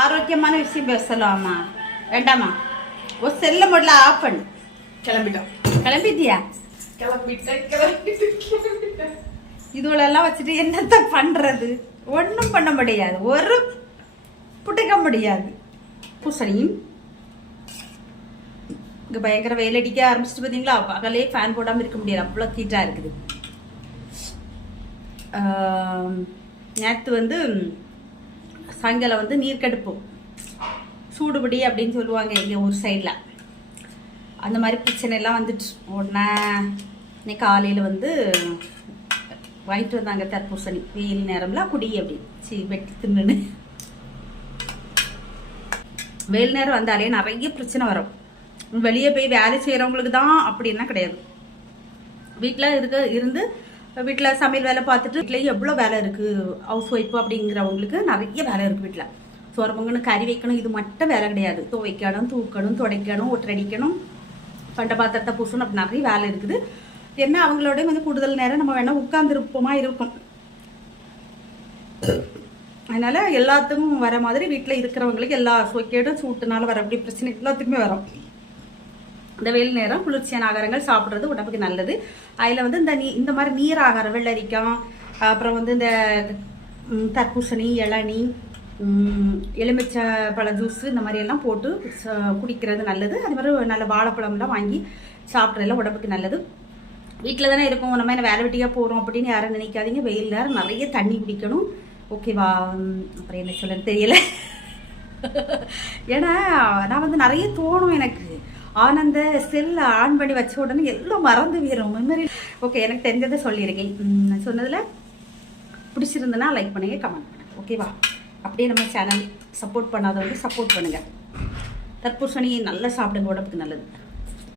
ஆரோக்கியமான விஷயம் பேசலாமா வேண்டாமா? ஒரு செல்ல முதல்ல ஆஃப் பண்ணு. கிளம்பிட்டியா? கிளம்பிட்டேன். இதுவெல்லாம் வச்சுட்டு என்னத்த பண்றது? ஒன்றும் பண்ண முடியாது, ஒரு புட்டிக்க முடியாது. பூசணியும் இங்கே பயங்கர வெயில் அடிக்க ஆரம்பிச்சிட்டு பார்த்தீங்களா? பகலே ஃபேன் போடாமல் இருக்க முடியாது, அவ்வளோ ஹீட்டாக இருக்குது. நேற்று வந்து சாயங்காலம் வந்து நீர் கடுப்பு சூடுபடி அப்படின்னு சொல்லுவாங்க எங்கள் ஊர் சைடில். அந்த மாதிரி பிரச்சனை எல்லாம் வந்துட்டு உடனே இன்னைக்கு காலையில் வந்து வாங்கிட்டு வந்தாங்க தர்பூசணி. வெயில் நேரம்லாம் குடி அப்படி வெட்டி தின்னு. வெயில் நேரம் வந்தாலே நிறைய பிரச்சனை வரும். வெளியே போய் வேலை செய்கிறவங்களுக்கு தான் அப்படின்னா கிடையாது. வீட்டில் இருந்து வீட்டில் சமையல் வேலை பார்த்துட்டு வீட்லேயும் எவ்வளோ வேலை இருக்குது. ஹவுஸ் ஒய்ஃபு அப்படிங்கிறவங்களுக்கு நிறைய வேலை இருக்குது. வீட்டில் சோறு பொங்கணும், கறி வைக்கணும், இது மட்டும் வேலை கிடையாது. துவைக்கணும், தூக்கணும், துடைக்கணும், ஒற்றடிக்கணும், பண்ட பாத்திரத்தை பூசணும், அப்படி நிறைய வேலை இருக்குது. என்ன அவங்களோட வந்து கூடுதல் நேரம் நம்ம வேணால் உட்கார்ந்துருப்போமா இருக்கும். அதனால எல்லாத்துக்கும் வர மாதிரி வீட்டில் இருக்கிறவங்களுக்கு எல்லா சொக்கேடும் சூட்டுனால வர அப்படி பிரச்சனை எல்லாத்துக்குமே வரும். இந்த வெயில் நேரம் குளிர்ச்சியான ஆகாரங்கள் சாப்பிட்றது உடம்புக்கு நல்லது. அதில் வந்து இந்த மாதிரி நீர் ஆகாரம், வெள்ளரிக்காய், அப்புறம் வந்து இந்த தர்பூசணி, இளநீ, எலுமிச்சை பழ ஜூஸு, இந்த மாதிரியெல்லாம் போட்டு குடிக்கிறது நல்லது. அது மாதிரி நல்ல வாழைப்பழம்லாம் வாங்கி சாப்பிட்றதுலாம் உடம்புக்கு நல்லது. வீட்டில் தானே இருக்கும், நம்ம என்ன வேலை வெட்டியாக போகிறோம் அப்படின்னு யாரும் நினைக்காதீங்க. வெயில் நேரம் நிறைய தண்ணி குடிக்கணும், ஓகேவா? அப்புறம் என்ன சொல்லன்னு தெரியல. ஏன்னா நான் வந்து நிறைய தோணும் எனக்கு. ஆனந்த செல்லை ஆன் பண்ணி வச்ச உடனே எல்லாம் மறந்து போயிடும் மெமரி. ஓகே, எனக்கு தெரிஞ்சதை சொல்லியிருக்கேன். சொன்னதில் பிடிச்சிருந்ததுன்னா லைக் பண்ணுங்க, கமெண்ட் பண்ணுங்க, ஓகேவா? அப்படியே நம்ம சேனல் சப்போர்ட் பண்ணாதவங்க சப்போர்ட் பண்ணுங்கள். தர்பூசணி நல்லா சாப்பிடுங்க, உடம்புக்கு நல்லது.